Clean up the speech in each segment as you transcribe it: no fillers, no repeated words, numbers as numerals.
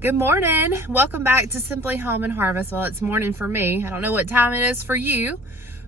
Good morning. Welcome back to Simply Home and Harvest. Well, it's morning for me. I don't know what time it is for you,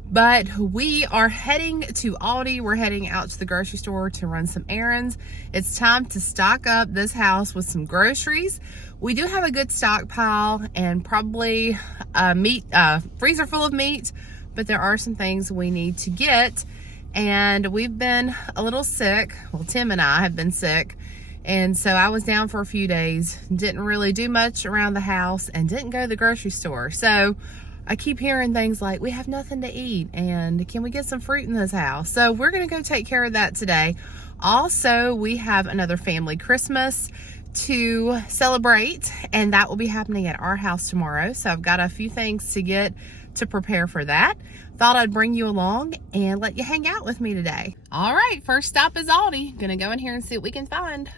but we are heading to Aldi. We're heading out to the grocery store to run some errands. It's time to stock up this house with some groceries. We do have a good stockpile and probably a freezer full of meat, but there are some things we need to get. And we've been a little sick. Well, Tim and I have been sick. And so I was down for a few days, didn't really do much around the house and didn't go to the grocery store. So I keep hearing things like, we have nothing to eat and can we get some fruit in this house? So we're gonna go take care of that today. Also, we have another family Christmas to celebrate and that will be happening at our house tomorrow. So I've got a few things to get to prepare for that. Thought I'd bring you along and let you hang out with me today. All right, first stop is Aldi. Gonna go in here and see what we can find.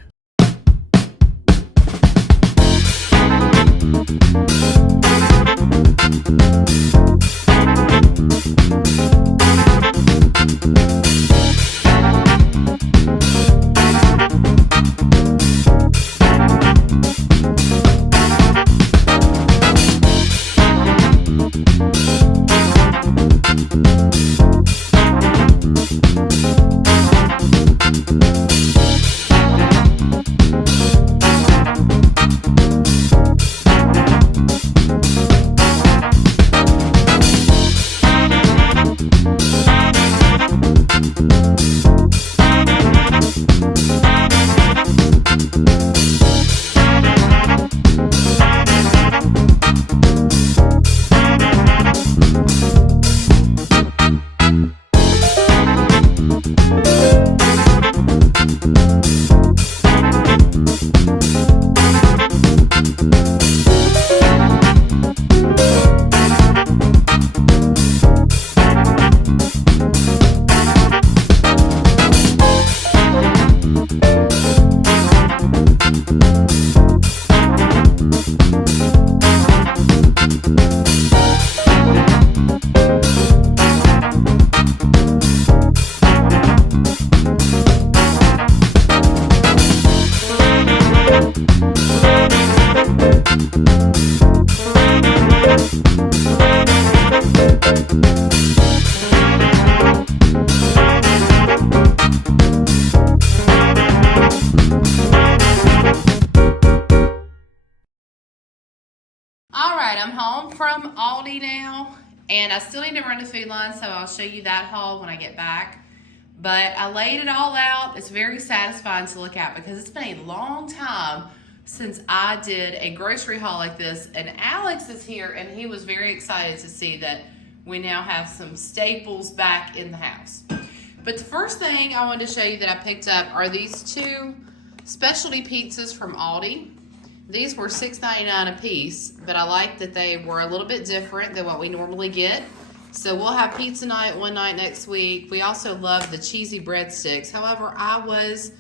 I'm home from Aldi now, and I still need to run to Food Line, so I'll show you that haul when I get back. But I laid it all out. It's very satisfying to look at because it's been a long time since I did a grocery haul like this. And Alex is here, and he was very excited to see that we now have some staples back in the house. But the first thing I wanted to show you that I picked up are these two specialty pizzas from Aldi. These were $6.99 a piece, but I like that they were a little bit different than what we normally get. So we'll have pizza night one night next week. We also love the cheesy breadsticks. However, I was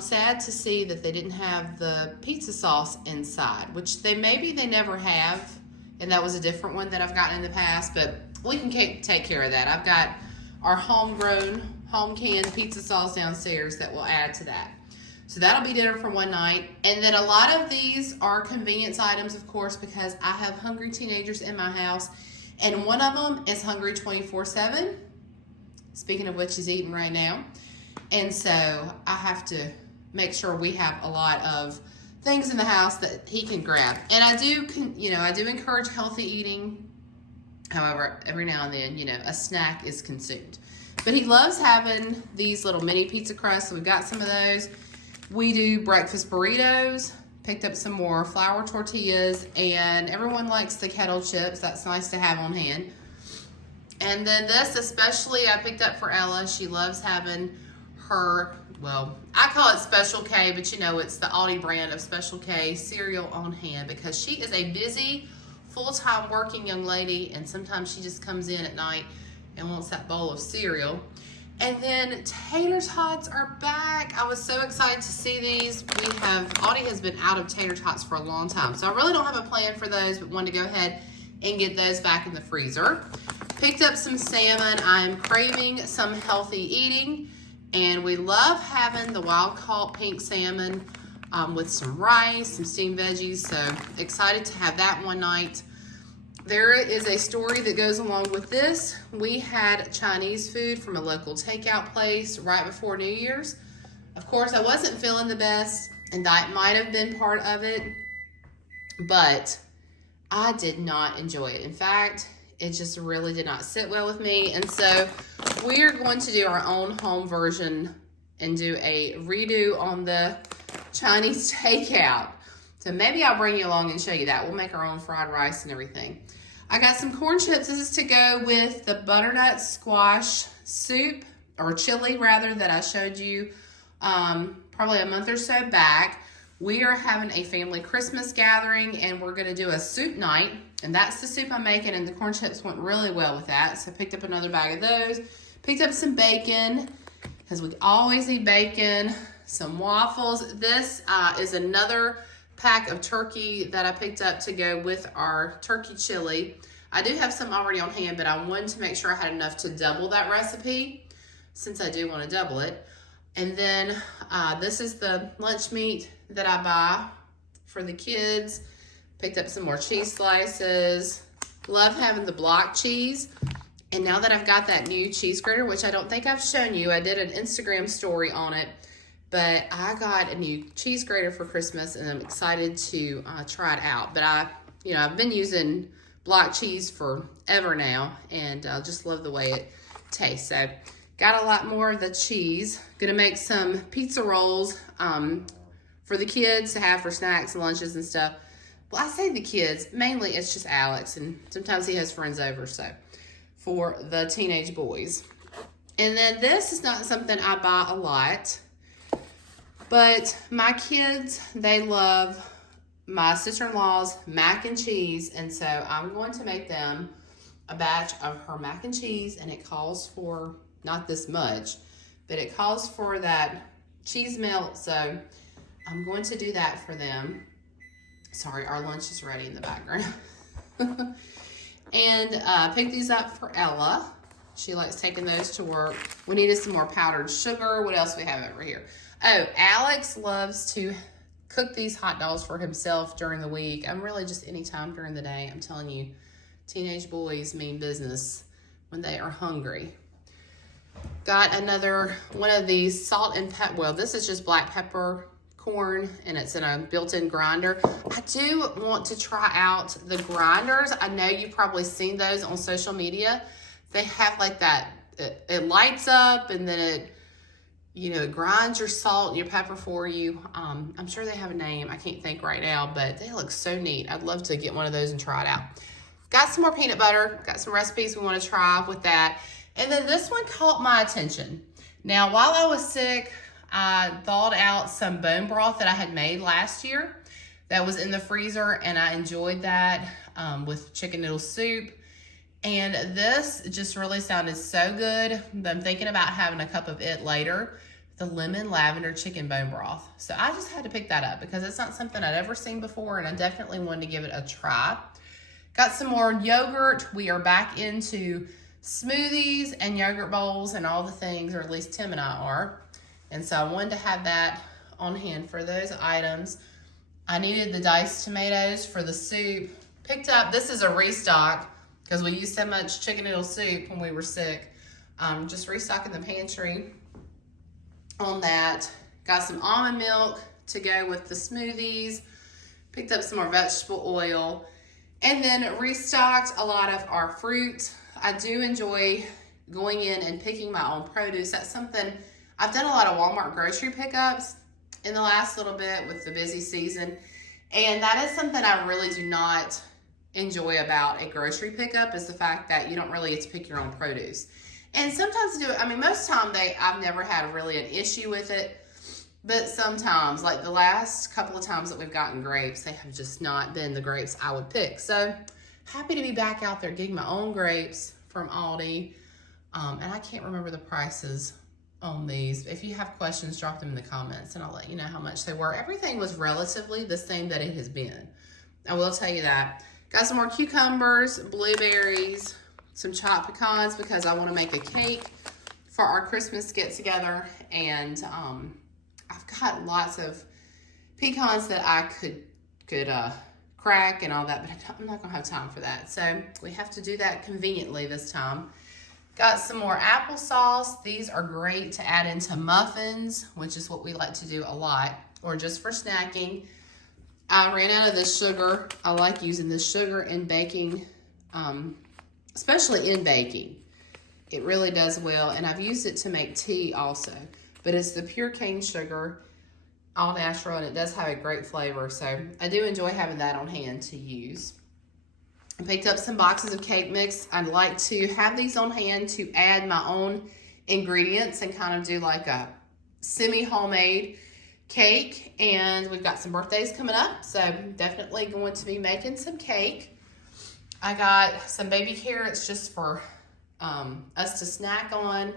sad to see that they didn't have the pizza sauce inside, which they never have, and that was a different one that I've gotten in the past, but we can take care of that. I've got our homegrown, home-canned pizza sauce downstairs that will add to that. So that'll be dinner for one night. And then a lot of these are convenience items, of course, because I have hungry teenagers in my house. And one of them is hungry 24/7. Speaking of which, he's eating right now. And so I have to make sure we have a lot of things in the house that he can grab. And I do encourage healthy eating. However, every now and then, a snack is consumed. But he loves having these little mini pizza crusts. So we've got some of those. We do breakfast burritos, picked up some more flour tortillas, and everyone likes the kettle chips. That's nice to have on hand. And then this especially I picked up for Ella. She loves having her, well, I call it Special K, but it's the Aldi brand of Special K cereal on hand because she is a busy, full-time working young lady, and sometimes she just comes in at night and wants that bowl of cereal. And then tater tots are back. I was so excited to see these. Aldi has been out of tater tots for a long time. So I really don't have a plan for those, but wanted to go ahead and get those back in the freezer. Picked up some salmon. I'm craving some healthy eating. And we love having the wild caught pink salmon. with some rice, some steamed veggies. So excited to have that one night. There is a story that goes along with this. We had Chinese food from a local takeout place right before New Year's. Of course, I wasn't feeling the best, and that might have been part of it, but I did not enjoy it. In fact, it just really did not sit well with me. And so we're going to do our own home version and do a redo on the Chinese takeout. So maybe I'll bring you along and show you that. We'll make our own fried rice and everything. I got some corn chips. This is to go with the butternut squash soup, or chili rather, that I showed you probably a month or so back. We are having a family Christmas gathering, and we're gonna do a soup night, and that's the soup I'm making, and the corn chips went really well with that. So I picked up another bag of those, picked up some bacon, because we always eat bacon, some waffles. This is another pack of turkey that I picked up to go with our turkey chili. I do have some already on hand, but I wanted to make sure I had enough to double that recipe, since I do want to double it. And then this is the lunch meat that I buy for the kids. Picked up some more cheese slices. Love having the block cheese. And now that I've got that new cheese grater, which I don't think I've shown you, I did an Instagram story on it, but I got a new cheese grater for Christmas, and I'm excited to try it out. But I've been using block cheese forever now, and I just love the way it tastes. So got a lot more of the cheese. Gonna make some pizza rolls for the kids to have for snacks and lunches and stuff. Well, I say the kids, mainly it's just Alex, and sometimes he has friends over, so for the teenage boys. And then this is not something I buy a lot, but my kids, they love my sister-in-law's mac and cheese, and so I'm going to make them a batch of her mac and cheese, and it calls for not this much, but it calls for that cheese melt, so I'm going to do that for them. Sorry, our lunch is ready in the background. And pick these up for Ella. She likes taking those to work. We needed some more powdered sugar. What else we have over here? Oh, Alex loves to cook these hot dogs for himself during the week. I'm really just anytime during the day. I'm telling you, teenage boys mean business when they are hungry. Got another one of these salt and pepper. Well, this is just black pepper corn, and it's in a built-in grinder. I do want to try out the grinders. I know you've probably seen those on social media. They have like that, it lights up, and then it grinds your salt and your pepper for you. I'm sure they have a name. I can't think right now, but they look so neat. I'd love to get one of those and try it out. Got some more peanut butter. Got some recipes we want to try with that. And then this one caught my attention. Now, while I was sick, I thawed out some bone broth that I had made last year that was in the freezer, and I enjoyed that with chicken noodle soup. And this just really sounded so good that I'm thinking about having a cup of it later, the lemon lavender chicken bone broth. So I just had to pick that up because it's not something I'd ever seen before, and I definitely wanted to give it a try. Got some more yogurt. We are back into smoothies and yogurt bowls and all the things, or at least Tim and I are. And so I wanted to have that on hand for those items. I needed the diced tomatoes for the soup. Picked up, this is a restock because we used so much chicken noodle soup when we were sick. Just restocking the pantry on that. Got some almond milk to go with the smoothies. Picked up some more vegetable oil. And then restocked a lot of our fruit. I do enjoy going in and picking my own produce. That's something, I've done a lot of Walmart grocery pickups in the last little bit with the busy season. And that is something I really do not enjoy about a grocery pickup, is the fact that you don't really get to pick your own produce. And sometimes most time I've never had really an issue with it. But sometimes, like the last couple of times that we've gotten grapes, they have just not been the grapes I would pick. So happy to be back out there getting my own grapes from Aldi. And I can't remember the prices on these. If you have questions, drop them in the comments and I'll let you know how much they were. Everything was relatively the same that it has been. I will tell you that. Got some more cucumbers, blueberries, some chopped pecans because I want to make a cake for our Christmas get together. And I've got lots of pecans that I could crack and all that, but I'm not gonna have time for that. So we have to do that conveniently this time. Got some more applesauce. These are great to add into muffins, which is what we like to do a lot, or just for snacking. I ran out of this sugar. I like using this sugar in baking, especially in baking. It really does well, and I've used it to make tea also. But it's the pure cane sugar, all natural, and it does have a great flavor. So I do enjoy having that on hand to use. I picked up some boxes of cake mix. I'd like to have these on hand to add my own ingredients and kind of do like a semi-homemade cake. And we've got some birthdays coming up, so I'm definitely going to be making some cake. I got some baby carrots just for us to snack on,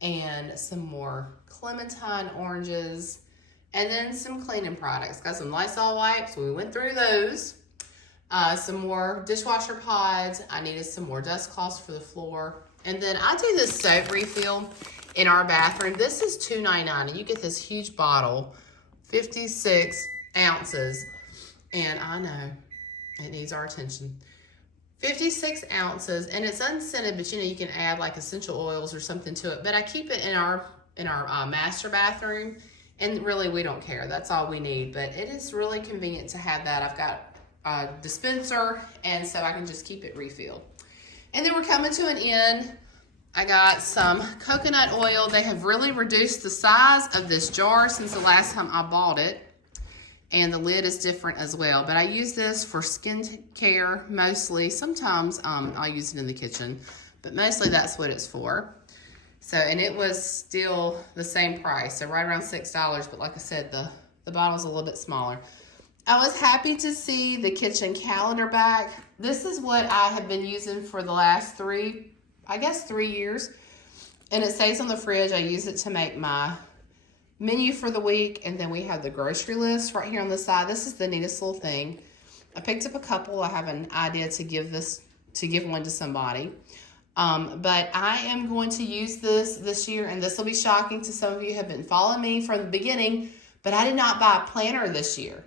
and some more clementine oranges, and then some cleaning products. Got some Lysol wipes. We went through those. Some more dishwasher pods. I needed some more dust cloths for the floor. And then I do this soap refill in our bathroom. This is $2.99, and you get this huge bottle, 56 ounces. And I know it needs our attention. 56 ounces, and it's unscented, but you know, you can add like essential oils or something to it. But I keep it in our master bathroom, and really we don't care. That's all we need. But it is really convenient to have that. I've got a dispenser, and so I can just keep it refilled. And then we're coming to an end. I got some coconut oil. They have really reduced the size of this jar since the last time I bought it. And the lid is different as well. But I use this for skin care mostly. Sometimes I'll use it in the kitchen, but mostly that's what it's for. So, and it was still the same price, so right around $6. But like I said, the bottle's a little bit smaller. I was happy to see the kitchen calendar back. This is what I have been using for the last 3 years. And it stays on the fridge. I use it to make my menu for the week, and then we have the grocery list right here on the side. This is the neatest little thing. I picked up a couple. I have an idea to give one to somebody. But I am going to use this year, and this will be shocking to some of you who have been following me from the beginning, but I did not buy a planner this year.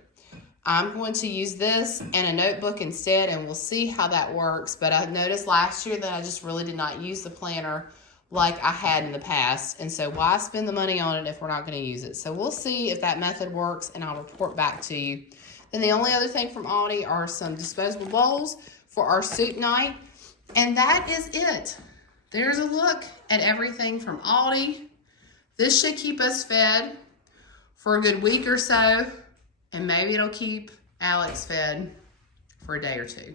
I'm going to use this and a notebook instead, and we'll see how that works. But I noticed last year that I just really did not use the planner like I had in the past. And so why spend the money on it if we're not going to use it? So we'll see if that method works, and I'll report back to you. Then the only other thing from Aldi are some disposable bowls for our soup night. And that is it. There's a look at everything from Aldi. This should keep us fed for a good week or so. And maybe it'll keep Alex fed for a day or two.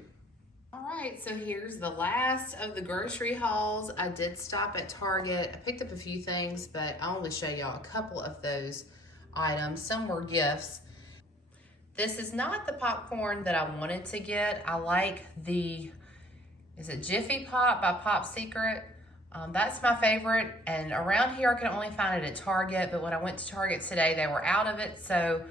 All right, so here's the last of the grocery hauls. I did stop at Target. I picked up a few things, but I'll only show y'all a couple of those items. Some were gifts. This is not the popcorn that I wanted to get. I like is it Jiffy Pop by Pop Secret? That's my favorite, and around here I can only find it at Target, but when I went to Target today, they were out of it, so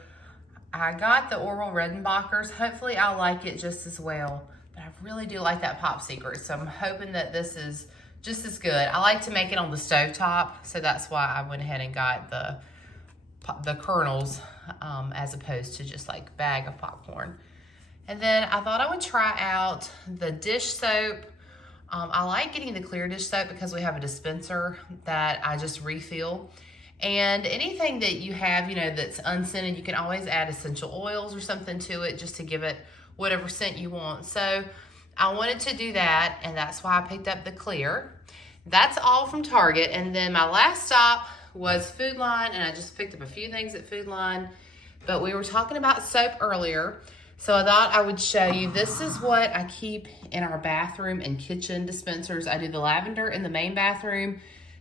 I got the Orville Redenbachers. Hopefully I'll like it just as well. But I really do like that Pop Secret, so I'm hoping that this is just as good. I like to make it on the stovetop, so that's why I went ahead and got the kernels as opposed to just like a bag of popcorn. And then I thought I would try out the dish soap. I like getting the clear dish soap because we have a dispenser that I just refill. And anything that you have, you know, that's unscented, you can always add essential oils or something to it just to give it whatever scent you want. So I wanted to do that, and that's why I picked up the clear. That's all from Target. And then my last stop was Food Line, and I just picked up a few things at Food Line. But we were talking about soap earlier, so I thought I would show you. This is what I keep in our bathroom and kitchen dispensers. I do the lavender in the main bathroom,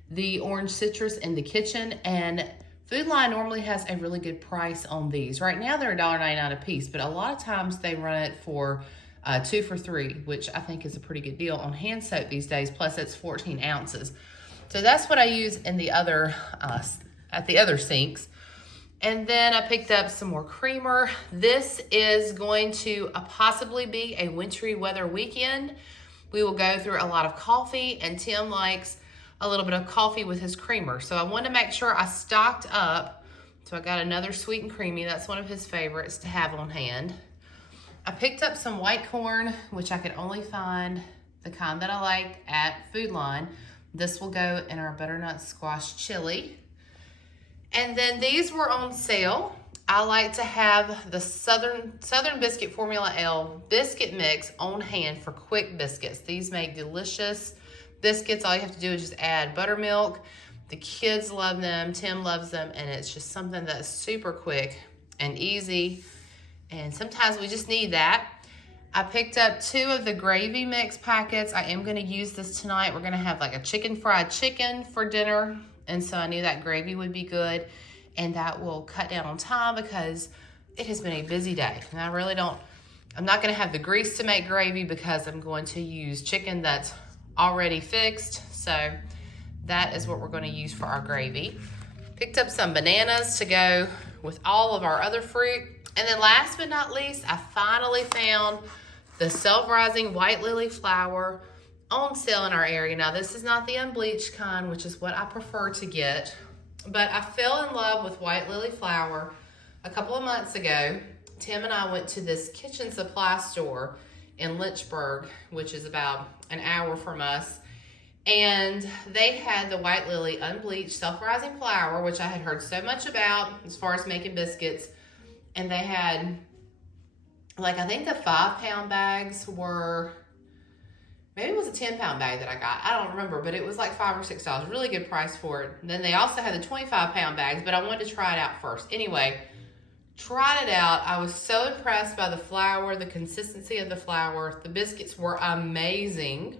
the orange citrus in the kitchen, and Food Line normally has a really good price on these. Right now they're $1.99 a piece, but a lot of times they run it for 2 for $3, which I think is a pretty good deal on hand soap these days. Plus it's 14 ounces. So that's what I use in the other at the other sinks. And then I picked up some more creamer. This is going to possibly be a wintry weather weekend. We will go through a lot of coffee, and Tim likes a little bit of coffee with his creamer. So I wanted to make sure I stocked up So I got another sweet and creamy. That's one of his favorites to have on hand. I picked up some white corn, which I could only find the kind that I liked at Food Line. This will go in our butternut squash chili. And then these were on sale. I like to have the Southern Biscuit Formula L biscuit mix on hand for quick biscuits. These make delicious biscuits. All you have to do is just add buttermilk. The kids love them, Tim loves them, and it's just something that's super quick and easy. And sometimes we just need that. I picked up 2 of the gravy mix packets. I am gonna use this tonight. We're gonna have like a fried chicken for dinner. And so I knew that gravy would be good. And that will cut down on time because it has been a busy day. And I'm not gonna have the grease to make gravy because I'm going to use chicken that's already fixed. So that is what we're gonna use for our gravy. Picked up some bananas to go with all of our other fruit. And then last but not least, I finally found the self-rising white lily flour on sale in our area. Now this is not the unbleached kind, which is what I prefer to get, but I fell in love with white lily flour a couple of months ago. Tim and I went to this kitchen supply store in Lynchburg, which is about an hour from us. And they had the white lily unbleached self-rising flour, which I had heard so much about as far as making biscuits. And they had, like, I think the 5-pound bags were, maybe it was a 10-pound bag that I got. I don't remember, but it was like $5 or $6. Really good price for it. And then they also had the 25-pound bags, but I wanted to try it out first. Anyway, tried it out. I was so impressed by the flour, the consistency of the flour. The biscuits were amazing.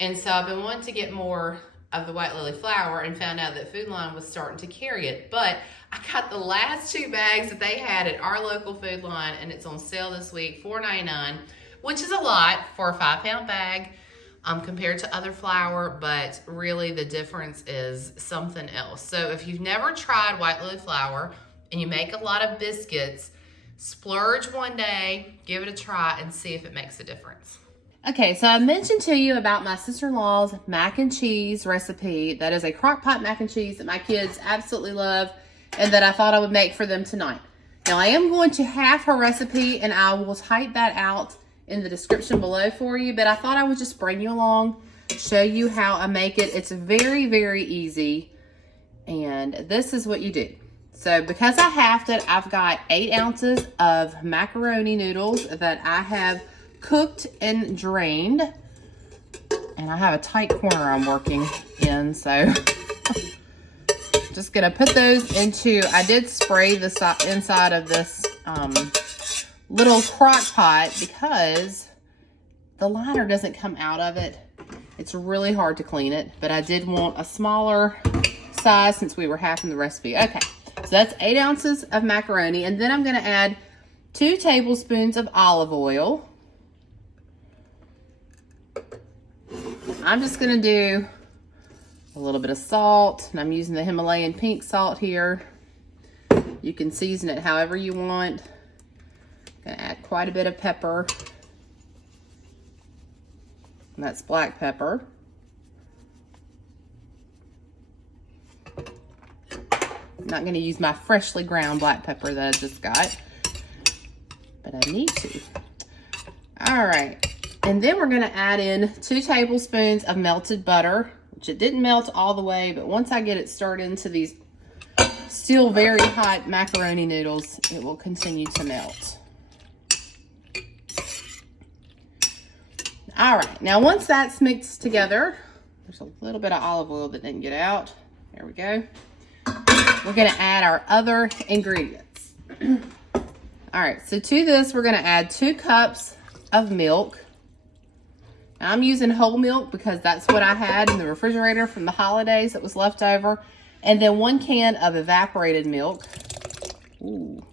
And so I've been wanting to get more of the white lily flour and found out that Food Line was starting to carry it. But I got the last 2 bags that they had at our local Food Line, and it's on sale this week, $4.99, which is a lot for a 5-pound bag compared to other flour, but really the difference is something else. So if you've never tried white lily flour and you make a lot of biscuits, splurge one day, give it a try, and see if it makes a difference. Okay, so I mentioned to you about my sister-in-law's mac and cheese recipe. That is a Crockpot mac and cheese that my kids absolutely love and that I thought I would make for them tonight. Now, I am going to have her recipe, and I will type that out in the description below for you, but I thought I would just bring you along, show you how I make it. It's very, very easy, and this is what you do. So because I halved it, I've got 8 ounces of macaroni noodles that I have cooked and drained, and I have a tight corner I'm working in, so just gonna put those into, I did spray the inside of this little crock pot because the liner doesn't come out of it. It's really hard to clean it, but I did want a smaller size since we were halving the recipe. Okay, so that's 8 ounces of macaroni, and then I'm gonna add 2 tablespoons of olive oil. I'm just gonna do a little bit of salt, and I'm using the Himalayan pink salt here. You can season it however you want. I'm gonna add quite a bit of pepper. And that's black pepper. I'm not gonna use my freshly ground black pepper that I just got, but I need to. All right. And then we're gonna add in 2 tablespoons of melted butter, which it didn't melt all the way, but once I get it stirred into these still very hot macaroni noodles, it will continue to melt. All right, now once that's mixed together, there's a little bit of olive oil that didn't get out. There we go. We're gonna add our other ingredients. All right, so to this, we're gonna add 2 cups of milk. Now, I'm using whole milk because that's what I had in the refrigerator from the holidays that was left over. And then 1 can of evaporated milk. Ooh,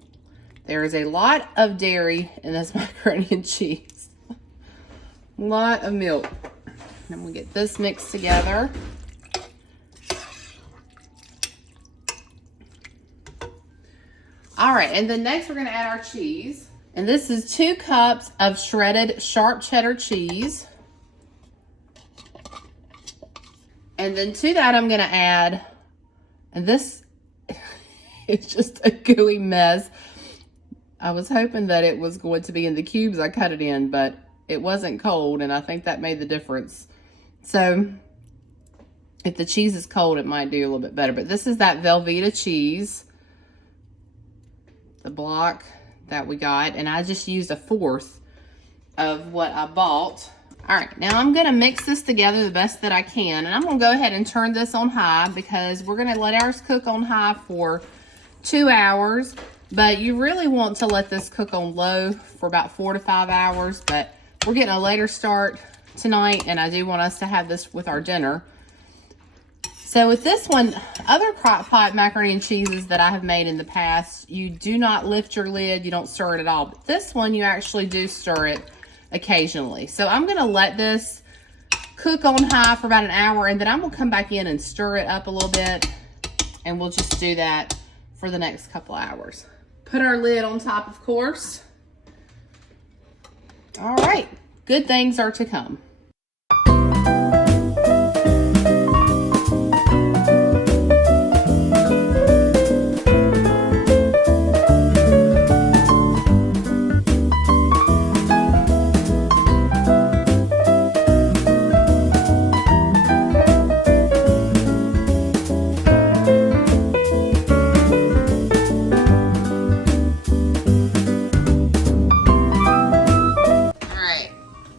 there is a lot of dairy in this macaroni and cheese. A lot of milk. And we'll get this mixed together. All right, and then next we're gonna add our cheese. And this is 2 cups of shredded sharp cheddar cheese. And then to that, I'm gonna add, and this, It's just a gooey mess. I was hoping that it was going to be in the cubes I cut it in, but it wasn't cold, and I think that made the difference. So if the cheese is cold, it might do a little bit better. But this is that Velveeta cheese, the block that we got, and I just used 1/4 of what I bought. All right, now I'm gonna mix this together the best that I can, and I'm gonna go ahead and turn this on high because we're gonna let ours cook on high for 2 hours, but you really want to let this cook on low for about 4 to 5 hours, but we're getting a later start tonight, and I do want us to have this with our dinner. So with this one, other Crockpot macaroni and cheeses that I have made in the past, you do not lift your lid, you don't stir it at all, but this one you actually do stir it occasionally. So I'm gonna let this cook on high for about an hour, and then I'm gonna come back in and stir it up a little bit, and we'll just do that for the next couple hours. Put our lid on top, of course. All right, good things are to come.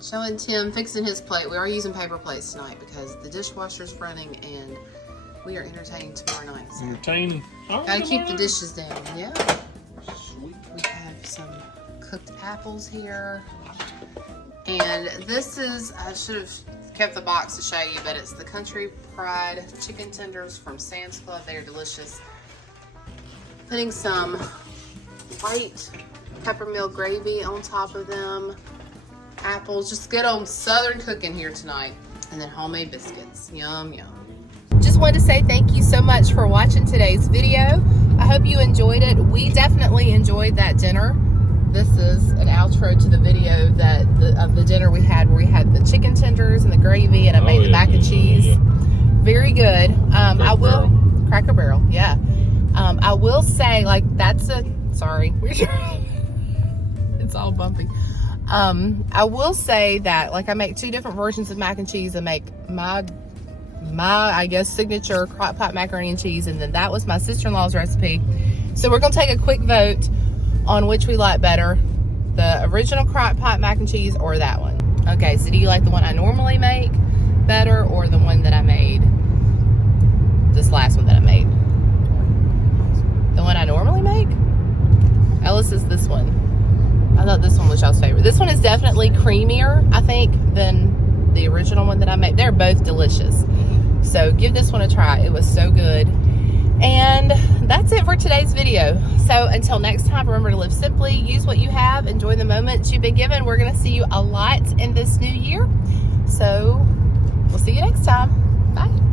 Showing Tim fixing his plate. We are using paper plates tonight because the dishwasher's running and we are entertaining tomorrow night. So. Entertaining. Gotta keep the dishes down. Yeah. Sweet. We have some cooked apples here. And this is, I should have kept the box to show you, but it's the Country Pride chicken tenders from Sam's Club. They are delicious. Putting some white peppermill gravy on top of them. Apples, just good old Southern cooking here tonight. And then homemade biscuits. Yum, yum. Just wanted to say thank you so much for watching today's video. I hope you enjoyed it. We definitely enjoyed that dinner. This is an outro to the video of the dinner we had, where we had the chicken tenders and the gravy, and I made the mac and cheese. Very good. I will Cracker Barrel, yeah. I will say, like, that's a sorry. It's all bumpy. I will say that, like, I make 2 different versions of mac and cheese. I make my I guess signature Crockpot macaroni and cheese, and then that was my sister-in-law's recipe. So we're gonna take a quick vote on which we like better, the original Crockpot mac and cheese or that one. Okay, so do you like the one I normally make better, or the one that I made, this last one that I made? The one I normally make? Ellis is this one. I thought this one was y'all's favorite. This one is definitely creamier, I think, than the original one that I made. They're both delicious. So give this one a try. It was so good. And that's it for today's video. So until next time, remember to live simply, use what you have, enjoy the moments you've been given. We're going to see you a lot in this new year. So we'll see you next time. Bye.